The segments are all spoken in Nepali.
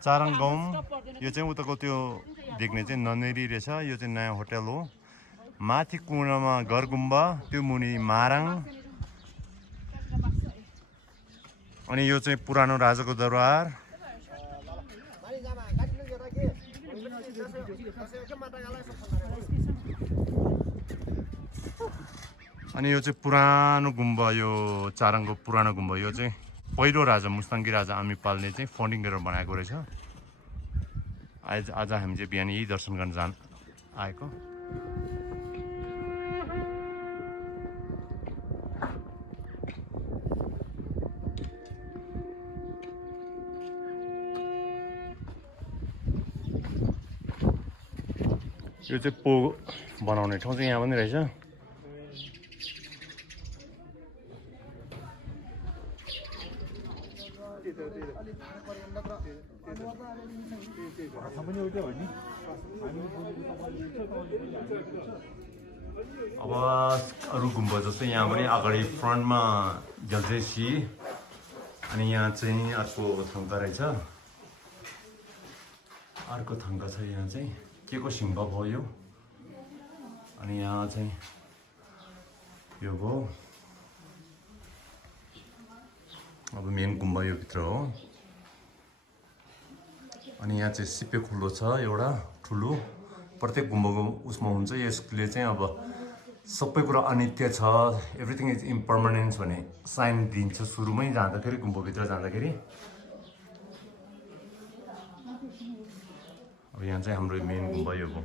चारङ गाउँ यो चाहिँ उताको त्यो देख्ने चाहिँ ननेरी रहेछ यो चाहिँ नयाँ होटल हो माथि कुनामा गरगुम्बा त्यो मुनि माराङ अनि यो चाहिँ पुरानो राजाको दरबार अनि यो चाहिँ पुरानो गुम्बा यो चारङको पुरानो गुम्बा यो चाहिँ पहिलो राजा मुस्ताङ्की राजा आमिपालले चाहिँ फन्डिङ गरेर बनाएको रहेछ आज हामी चाहिँ बिहान यही दर्शन गर्न आएको यो चाहिँ पो बनाउने ठाउँ चाहिँ यहाँ पनि रहेछ अब अरू गुम्बा जस्तै यहाँ पनि अगाडि फ्रन्टमा जलजेसी अनि यहाँ चाहिँ अर्को थङ्का रहेछ अर्को थङ्का छ यहाँ चाहिँ के को सिंह भयो यो अनि यहाँ चाहिँ यो भयो अब मेन गुम्बा यो भित्र हो अनि यहाँ चाहिँ सिपे खुल्लो छ एउटा ठुलो प्रत्येक गुम्बाको उसमा हुन्छ यसले चाहिँ अब सबै कुरा अनित्य छ एभ्रिथिङ इज इम्पर्मानेन्ट भने साइन दिन्छ सुरुमै जाँदाखेरि गुम्बाभित्र जाँदाखेरि अब यहाँ चाहिँ हाम्रो मेन गुम्बा यो हो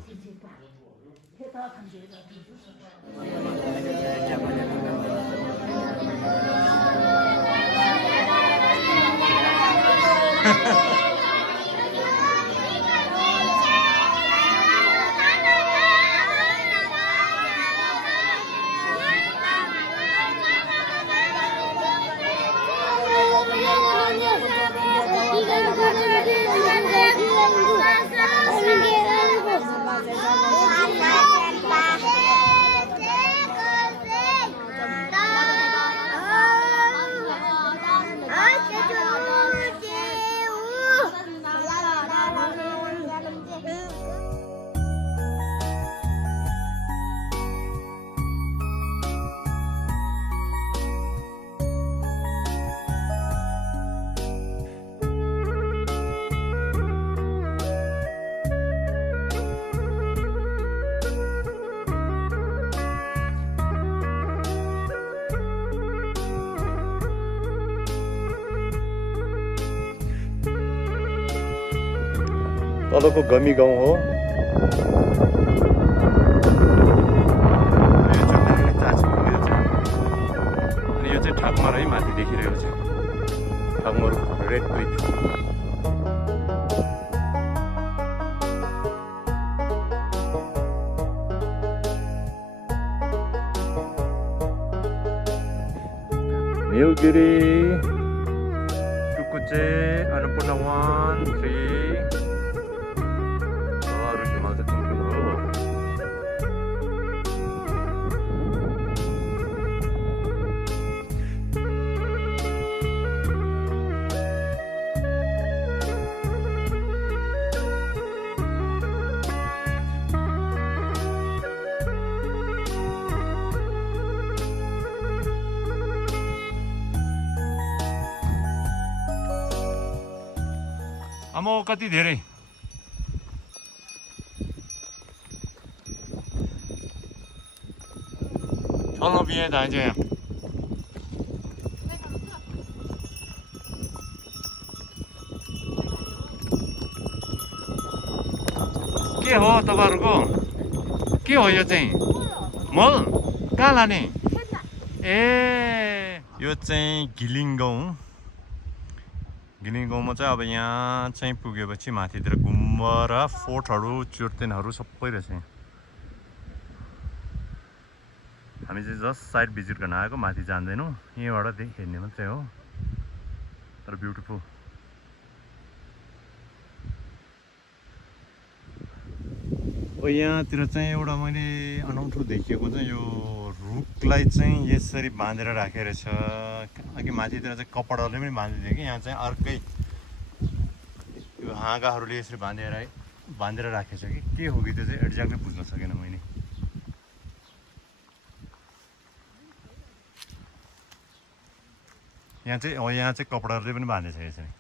तलको गमी गाउँ हो अनि यो चाहिँ ठाकुमार है माथि देखिरहेको छ ठाकुमार रेड ब्रिज नीलगिरी टुकुचे अन्नपूर्ण 1 3 आमा कति धेरै चल्न बिहे धाइन्छ यहाँ के हो तपाईहरुको के हो यो चाहिँ मल कहाँ लाने ए यो चाहिँ घिलिङ गाउँ गिलिङ गाउँमा चाहिँ अब यहाँ चाहिँ पुगेपछि माथितिर गुम्बा र फोर्टहरू चोर्तेनहरू सबै रहेछ हामी चाहिँ जस्ट साइड भिजिट गर्न आएको माथि जान्दैनौँ यहीँबाट हेर्ने मात्रै हो तर ब्युटिफुल यहाँतिर चाहिँ एउटा मैले अनौठो देखिएको चाहिँ यो रुखलाई चाहिँ यसरी बाँधेर राखेको रहेछ अघि माथितिर चाहिँ कपडाले पनि बाँधिदियो कि यहाँ चाहिँ अर्कै यो हाँगाहरूले यसरी बाँधेर राखेछ कि के हो कि त्यो चाहिँ एक्ज्याक्टली बुझ्न सकेन मैले। यहाँ चाहिँ कपडाहरूले पनि बाँधेछ यसरी।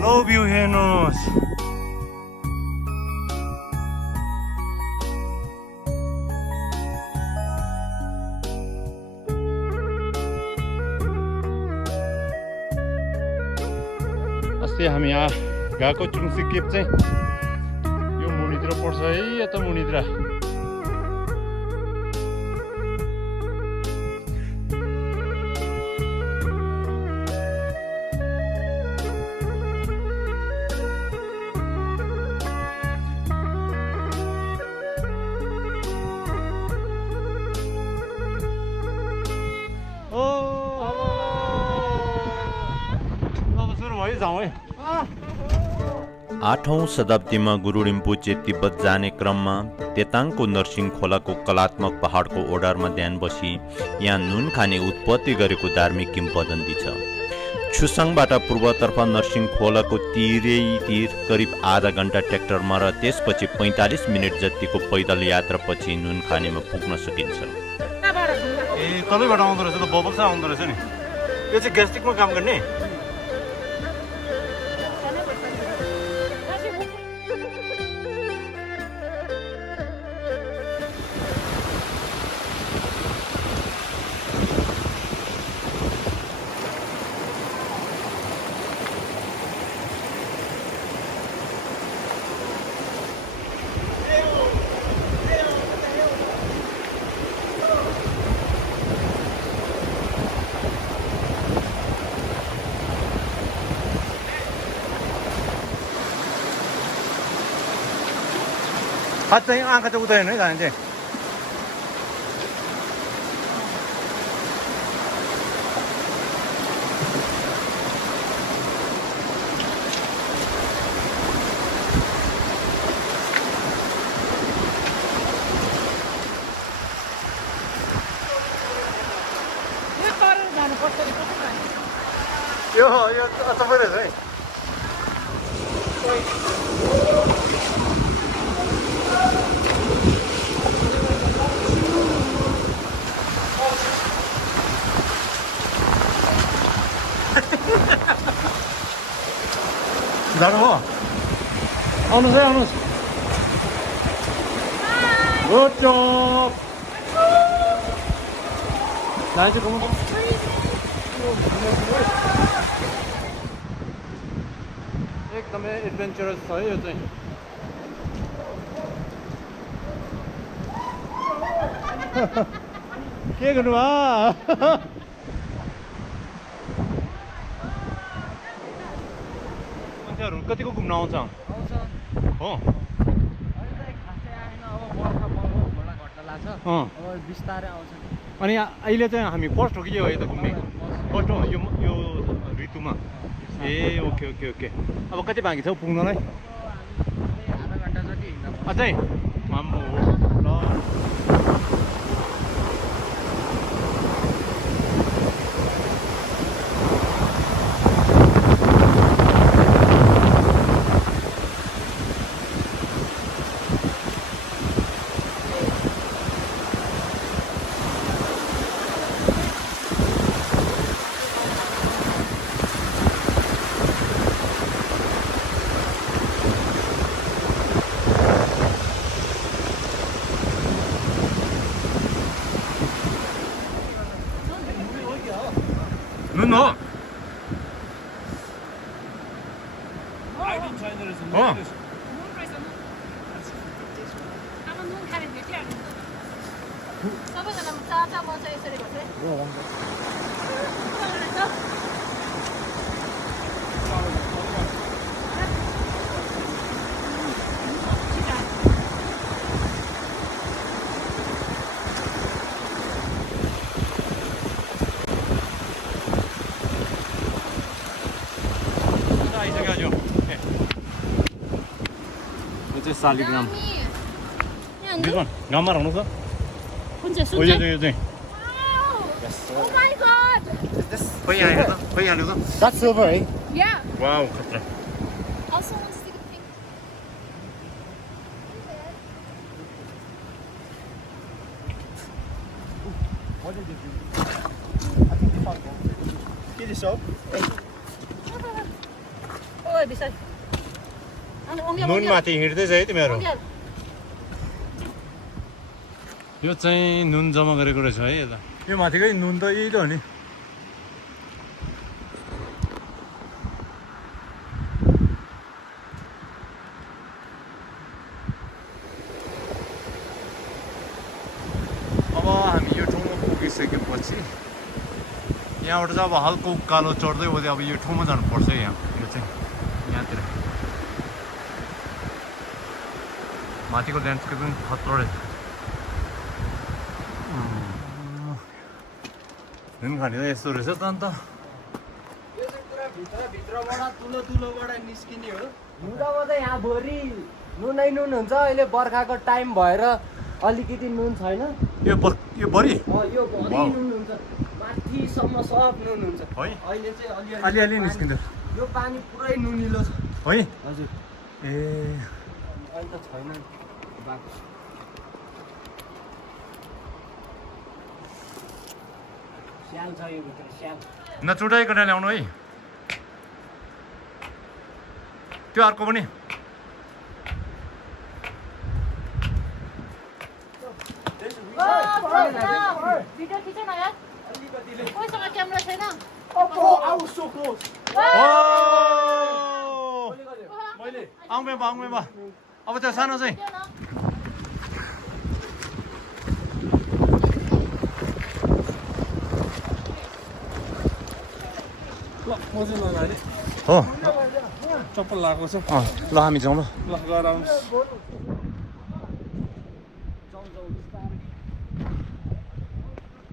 लो भ्यू हेर्नुहोस्। अस्ति हामी यहाँ गएको चुङसी केप चाहिँ यो मुनितिर पर्छ है, यता मुनितिर। आठौं शताब्दीमा गुरु रिम्पोचे तिब्बत जाने क्रममा तेताङको नरसिंह खोलाको कलात्मक पहाडको ओडारमा ध्यान बसी यहाँ नुन खाने उत्पत्ति गरेको धार्मिक किम्वदन्ती छ। छुसाङबाट पूर्वतर्फ नरसिंह खोलाको तीर करिब आधा घण्टा ट्र्याक्टरमा र त्यसपछि 45 मिनट जतिको पैदल यात्रापछि नुन खानेमा पुग्न सकिन्छ। ए तलैबाट आउँदो रहेछ त, बबल्सा आउँदो रहेछ नि। यो चाहिँ ग्यास्ट्रिकमा काम गर्ने। हात चाहिँ आँखा चाहिँ उता हेर्नु है जाने चाहिँ। यो तपाईँ रहेछ है। जानुभयो? आउनुहोस् है, आउनुहोस्। गुड जब। जान्छ घुम्नु। एकदमै एडभेन्चरस छ है यो चाहिँ। के गर्नुभयो? कतिको घुम्न आउँछ? हो अनि अहिले चाहिँ हामी फर्स्ट हो कि यो यता घुम्ने? फर्स्ट हो यो ऋतुमा? ए ओके ओके ओके। अब कति बाँकी छ पुग्नलाई? अझै आम्बो ल। 눈 넣어. सबैजना चाचा बच्चा यसरी यो चाहिँ शालिग्राम This one घाममा राख्नु छ one. यो चाहिँ Oh my god! खोइ यहाँ हेर त खोइ यहाँ लु त That's silver, eh? Yeah. Wow खतरा Also wants to take a picture. What did you do? I think you found one. Get this up. Oh, bisa. नुन माथि हिँड्दैछ है तिमीहरू यो चाहिँ नुन जम्मा गरेको रहेछ है यता यो माथिकै नुन त यही त हो नि अब हामी यो ठाउँमा पुगिसकेपछि यहाँबाट चाहिँ अब हल्को उकालो चढ्दै हुँदै अब यो ठाउँमा जानुपर्छ है यहाँ यो चाहिँ यहाँतिर माथिको ल्यान्डस्केप पनि खतरा रहेछ नुन खाने त यस्तो रहेछ त अन्त यो चाहिँ पुरा भित्रबाट तुलोबाट निस्किने हो हिउँदमा त यहाँ भोरि नुनै नुन हुन्छ अहिले बर्खाको टाइम भएर अलिकति नुन छैन यो बढी यो भरि नुन हुन्छ माथिसम्म सब नुन हुन्छ है अहिले चाहिँ अलिअलि निस्किन्छ यो पानी पुरै नुनिलो छ है हजुर ए अहिले त छैन बाटो स्याल छ यो भित्र स्याल नचुटाइकन ल्याउनु है त्यो अर्को पनि भिडियो खिच न यार कोहीसँग क्यामेरा छैन आउँ अब त्यो सानो चाहिँ हो चप्पल लगाएको छ ल हामी जाउँ ल ल गएर आउनुहोस्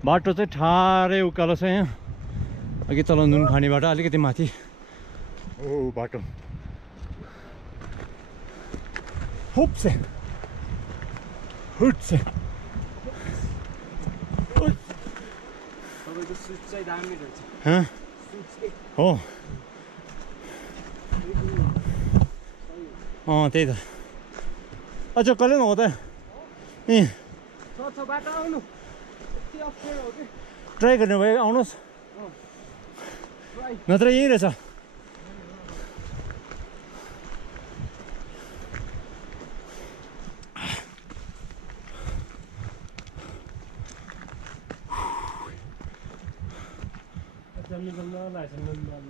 बाटो चाहिँ ठारै उकालो छ यहाँ अघि तल नुन खानीबाट अलिकति माथि ओ बाटो हुप्से हुट्से तपाईँको सुट चाहिँ दामी रहेछ हँ हो त्यही त अझ कहिले न हो त ए छ बाटो आउनु यति अप्ठ्यारो हो कि ट्राई गर्ने भयो आउनुहोस् नत्र यही रहेछ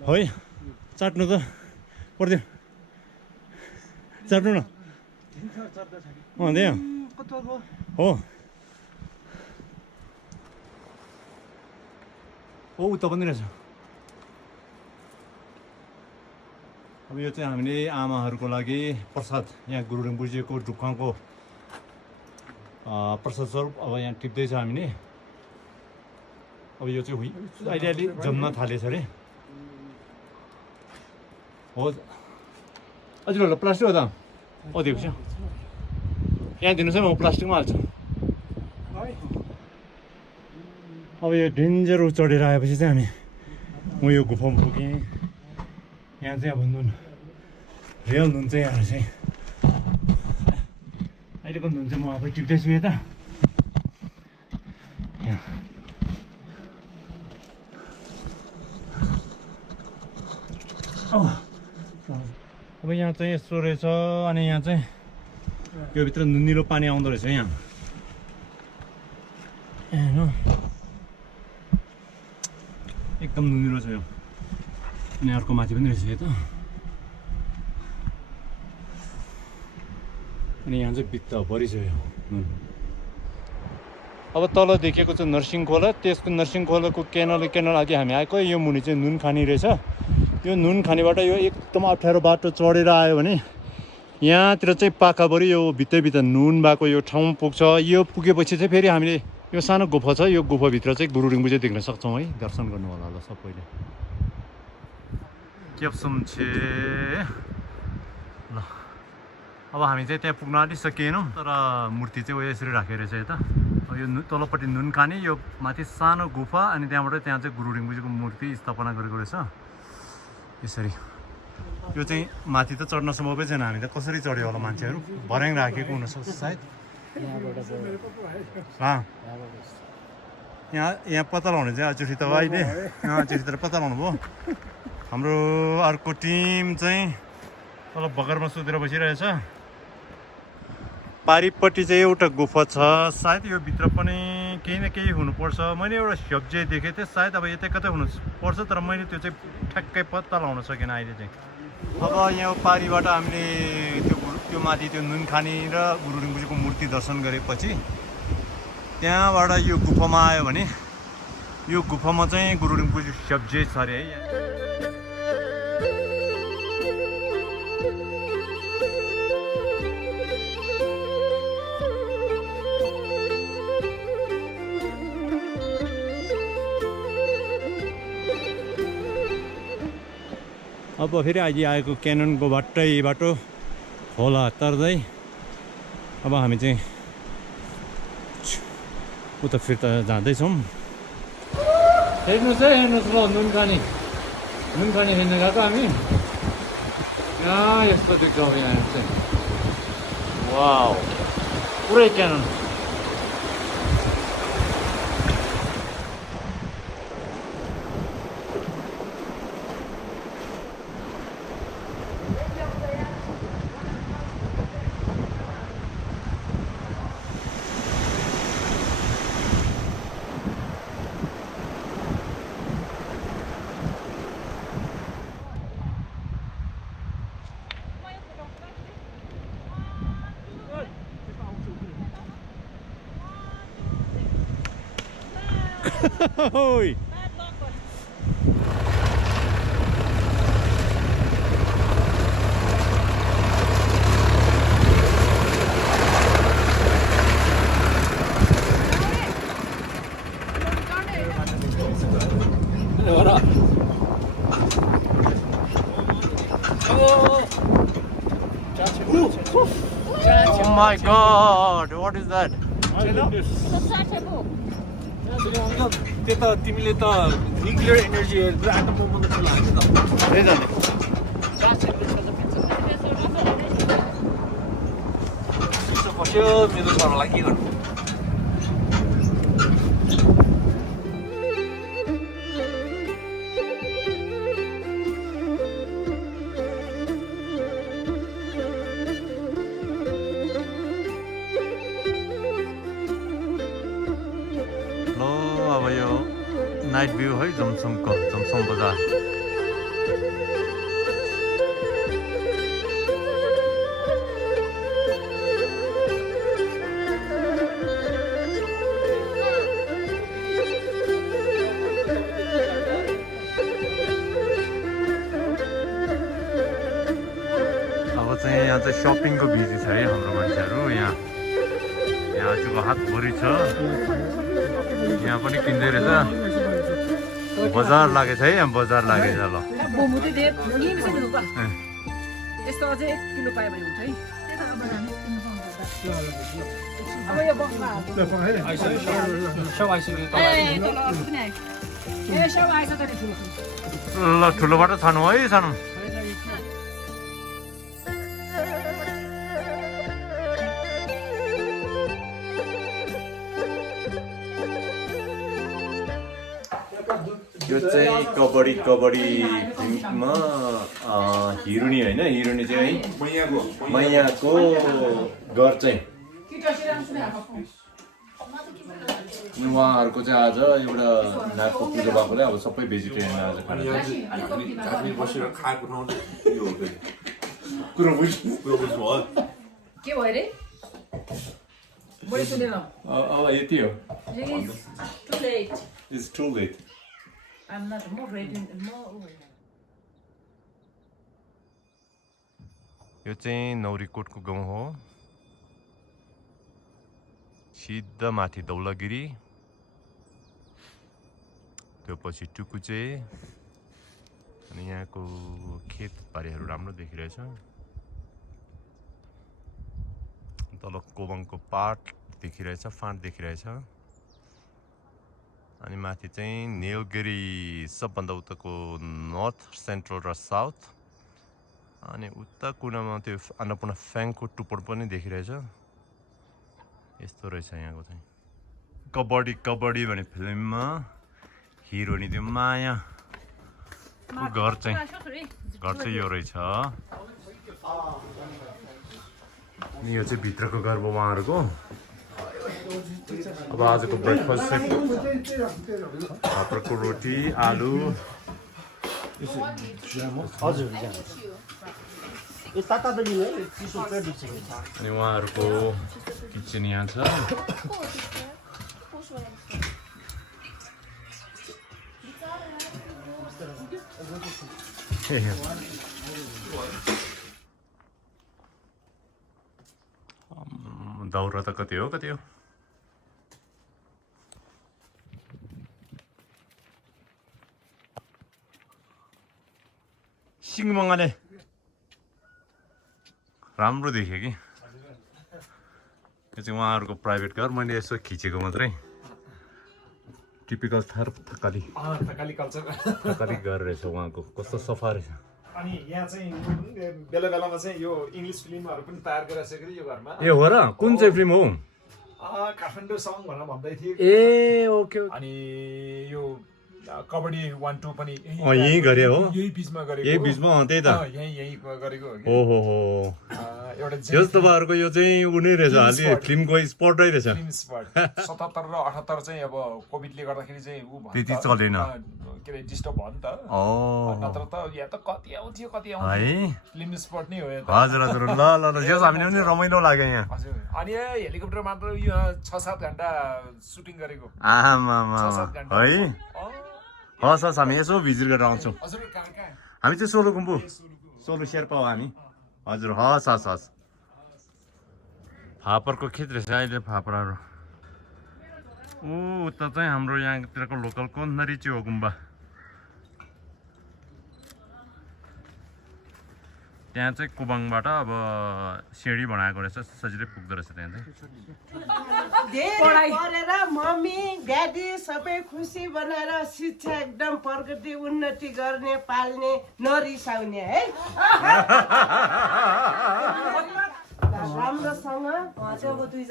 है चाट्नु त पर्दैन चाट्नु न त्यही हो ओ उता पनि रहेछ अब यो चाहिँ हामीले आमाहरूको लागि प्रसाद यहाँ गुरु रिम्पोछेको ढुक्काको प्रसाद स्वरूप अब यहाँ टिप्दैछ हामीले अब यो चाहिँ अहिले जम्न थालेछ अरे हो अझै ल प्लास्टिक हो त दिएको छ यहाँ दिनुहोस् है म प्लास्टिकमा हाल्छु अब यो डेन्जर चढेर आएपछि चाहिँ हामी म यो गुफामा पुगेँ यहाँ चाहिँ अब नुन रियल नुन चाहिँ यहाँ चाहिँ अहिलेको नुन चाहिँ म अब टिप्दैछु यता अब यहाँ चाहिँ यस्तो रहेछ अनि यहाँ चाहिँ यो भित्र नुनिलो पानी आउँदो रहेछ यहाँ हेर्नु एकदम नुनिलो छ यो अनि अर्को माथि पनि रहेछ यो त अनि यहाँ चाहिँ भित्ताभरि छ यो नुन अब तल देखेको चाहिँ नर्सिङ खोला त्यसको नर्सिङ खोलाको केनल अघि हामी आएको यो मुनि चाहिँ नुन खानी रहेछ यो नुन खानीबाट यो एकदम अप्ठ्यारो बाटो चढेर आयो भने यहाँतिर चाहिँ पाखाभरि यो भित्र नुन भएको यो ठाउँ पुग्छ यो पुगेपछि चाहिँ फेरि हामीले यो सानो गुफा छ यो गुफाभित्र चाहिँ गुरु रिम्पोछे देख्न सक्छौँ है दर्शन गर्नु होला ल सबैले केप्सुम छे ल अब हामी चाहिँ त्यहाँ पुग्न आँटिसकेनौँ तर मूर्ति चाहिँ यसरी राखेको रहेछ यता यो तलपट्टि नुन खाने यो माथि सानो गुफा अनि त्यहाँ चाहिँ गुरु रिम्पोछेको मूर्ति स्थापना गरेको रहेछ यसरी यो चाहिँ माथि त चढ्न सम्भवै छैन हामी त कसरी चढ्यो होला मान्छेहरू भर्याङ राखेको हुनसक्छ सायद यहाँ पत्ता लगाउने चाहिँ अचुठी त अहिले अचुठी त पत्ता लगाउनु भयो हाम्रो अर्को टिम चाहिँ तल बगरमा सुतेर बसिरहेछ पारिपट्टि चाहिँ एउटा गुफा छ सायद यो भित्र पनि केही न केही हुनुपर्छ मैले एउटा सब्जी देखेँ थिएँ सायद अब यतै कतै हुनुपर्छ तर मैले त्यो चाहिँ ठ्याक्कै पत्ता लगाउन सकेन अहिले चाहिँ अब यहाँ पारिबाट हामीले त्यो माथि त्यो नुन खानी र गुरु रिम्पोछेको मूर्ति दर्शन गरेपछि त्यहाँबाट यो गुफामा आयो भने यो गुफामा चाहिँ गुरु रिम्पोछे सब्जी छ अरे है अब फेरि अहिले आएको क्याननको बाटो खोला तर्दै अब हामी चाहिँ उता फिर्ता जाँदैछौँ हेर्नुहोस् है हेर्नुहोस् ल नुन खानी हेर्न गएको हामी यहाँ यस्तो देख्छ अब यहाँ चाहिँ वाउ पुरै canine Oi! Oh my god, what is that? त्यो त तिमीले त न्युक्लियर एनर्जी एटम बम त लाग्छ त चिसो बस्यो मेरो छोरालाई के गर्नु अब यो नाइट भ्यू है जमसमको जमसम बजार अब चाहिँ यहाँ चाहिँ सपिङको बिजी छ है हाम्रो मान्छेहरू यहाँ आजको हातभरि छ यहाँ पनि किन्दै रहेछ बजार लागेछ है यहाँ बजार लागेछ ल यस्तो अझै 1 किलो पाए भने हुन्छ है अब यो बक्समा ल ठुलोबाट छानु है सानो यो चाहिँ कबड्डी फिल्ममा हिरोनी होइन हिरोनी चाहिँ है मैयाको घर चाहिँ उहाँहरूको चाहिँ आज एउटा नागको पूजा भएकोले अब सबै भेजिटेरियन आज खाना बसेर खाएको ठाउँ कुरो बुझ्नु के भयो रे मैले सुनेन अब यति हो Too late. It's too late I'm not more ready more यो चाहिँ नौरीकोटको गाउँ हो सिधा माथि दौलागिरी त्यो पछि टुकुचे अनि यहाँको खेतबारीहरू राम्रो देखिरहेछ तल कोबङको पाट देखिरहेछ, फाँट देखिरहेछ। अनि माथि चाहिँ नीलगिरी सबभन्दा उताको नर्थ, सेन्ट्रल र साउथ। अनि उता कुनामा त्यो अन्नपूर्ण फ्याङको टुप्पो पनि देखिरहेछ। यस्तो रहेछ यहाँको चाहिँ। कबड्डी कबड्डी भन्ने फिल्ममा हिरोनी त्यो माया घर चाहिँ यो रहेछ। यो चाहिँ भित्रको घर भयो उहाँहरूको। अब आजको ब्रेकफास्ट चाहिँ फापरको रोटी, आलु। हजुर अनि उहाँहरूको किचन यहाँ छ। दाउरा त कति हो कति हो। सिङमङ्गाले राम्रो देखेँ कि। यो चाहिँ उहाँहरूको प्राइभेट घर, मैले यसो खिचेको मात्रै। टिपिकल थकाली थकाली घर रहेछ उहाँको। कस्तो सफा रहेछ। अनि यहाँ चाहिँ बेला बेलामा चाहिँ यो इङ्ग्लिस फिल्महरू पनि तयार गरिरहेको छ यो घरमा। ए हो र? कुन चाहिँ फिल्म हो? काठमाडौँ सङ भनेर भन्दै थिए। ए ओके। अनि यो कबड्डी 1-2 पनि यही गरे हो? यही बीचमा गरेको। यही बीचमा त्यही त। यही गरेको हो कि। ओहो हो। एउटा यो तपाईँहरूको यो चाहिँ उ नै रहेछ, हालि फिल्मको स्पट रहेछ। फिल्म स्पट 77 र 78 चाहिँ अब कोभिडले गर्दाखेरि चाहिँ उ त्यति चलेन। के अरे डिस्टर्ब भयो नि त। नत्र त यहाँ त कति आउँथ्यो है। फिल्म स्पट नै हो यो त। हजुर हजुर। ल ल ल, यस हामीले पनि रमाइलो लाग्यो यहाँ। हजुर। अनि हेलिकप्टर मात्र यो 6-7 घण्टा सुटिङ गरेको। आमा 6-7 घण्टा है। हस् हस्, हामी यसो भिजिट गरेर आउँछौँ। हजुर कहाँ हामी चाहिँ सोलुखुम्बु, सोलु शेर्पा हो हामी। हजुर हस् हस् हस्। फापरको खेत रहेछ अहिले फापरहरू। उता चाहिँ हाम्रो यहाँतिरको लोकलको नरिची हो गुम्बा। त्यहाँ चाहिँ कुबाङबाट अब सिँढी बनाएको रहेछ, सजिलै पुग्दो रहेछ त्यहाँ चाहिँ। धेरै पढेर मम्मी ड्याडी सबै खुसी बनाएर शिक्षा एकदम प्रगति उन्नति गर्ने पाल्ने नरिसाउने है। राम्रोसँग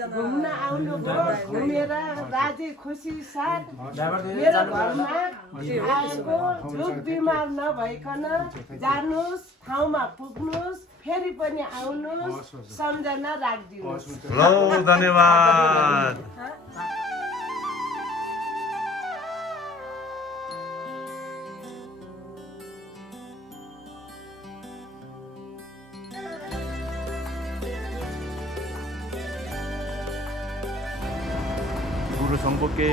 घुम्न आउनुभयो, घुमेर राजी खुसी साथ मेरो घरमा आएको, दुख बिमार नभइकन जानुहोस्, ठाउँमा पुग्नुहोस्, फेरि पनि आउनुहोस्, सम्झना राखिदिनुहोस्। ल धन्यवाद। Guru Songboke.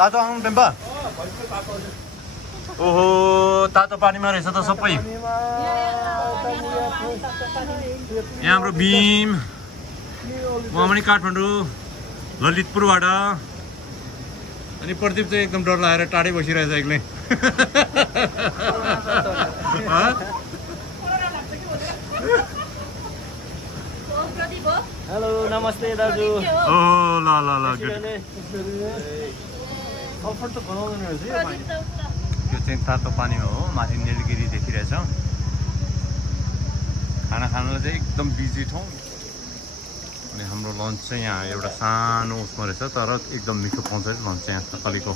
तातो आउनु बेम्बा। ओहो तातो पानीमा रहेछ त सबै। यहाँ हाम्रो भीम, उहाँ पनि काठमाडौँ ललितपुरबाट। अनि प्रदीप चाहिँ एकदम डर लागेर टाढै बसिरहेछ एक्लै। हेलो नमस्ते दाजु। ओ ल ल ल गुड। कम्फर्ट त बनाउँदैन रहेछ यो पानी। यो चाहिँ तातो पानी हो, माथि नीलगिरी देखिरहेछ। खाना खानलाई चाहिँ एकदम बिजी ठाउँ। अनि हाम्रो लन्च चाहिँ यहाँ एउटा सानो उसमा रहेछ तर एकदम मिठो पाउँछ है लन्च चाहिँ यहाँ थकालीको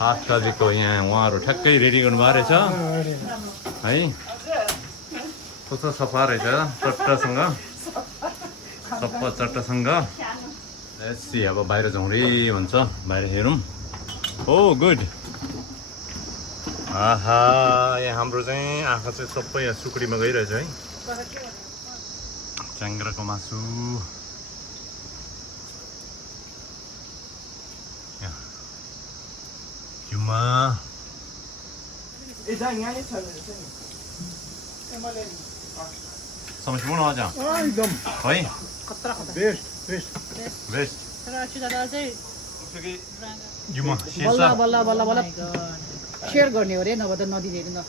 हातकालीको यहाँ उहाँहरू ठ्याक्कै रेडी गर्नुभएको रहेछ है कस्तो सफा रहेछ चट्टासँग सफा चट्टासँग यसी अब बाहिर जाउँ रे भन्छ बाहिर हेरौँ ओ गुड आहा यहाँ हाम्रो चाहिँ आँखा चाहिँ सबै यहाँ सुकुडीमा गइरहेछ है च्याङ्ग्राको मासु हिउँमा समझ आज एकदम है बेस्ट बेस्ट बेस्ट हिउँमा बल्ल शेर्सा बल्ल बल्ल बल्ल सेयर गर्ने हो अरे नभए त नदिने अरे न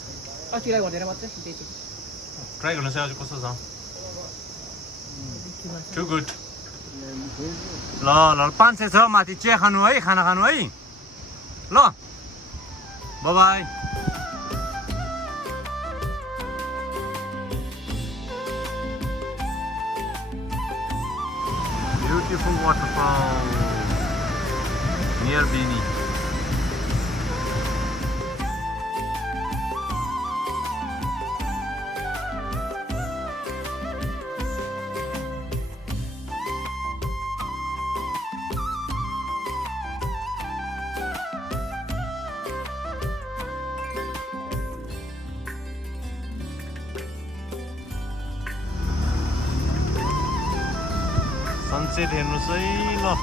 अस्तिलाई भनेर मात्रै त्यति ट्राई गर्नु चाहिँ आज कस्तो छ टु गुड ल ल 500 छ माथि चिया खानु है खाना खानु है ल by Beautiful waterfall near Bini. Sunset हेर्नुहोस् है ल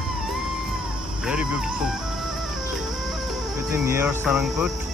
भेरी ब्युटिफुल यो चाहिँ नियर सरङकोट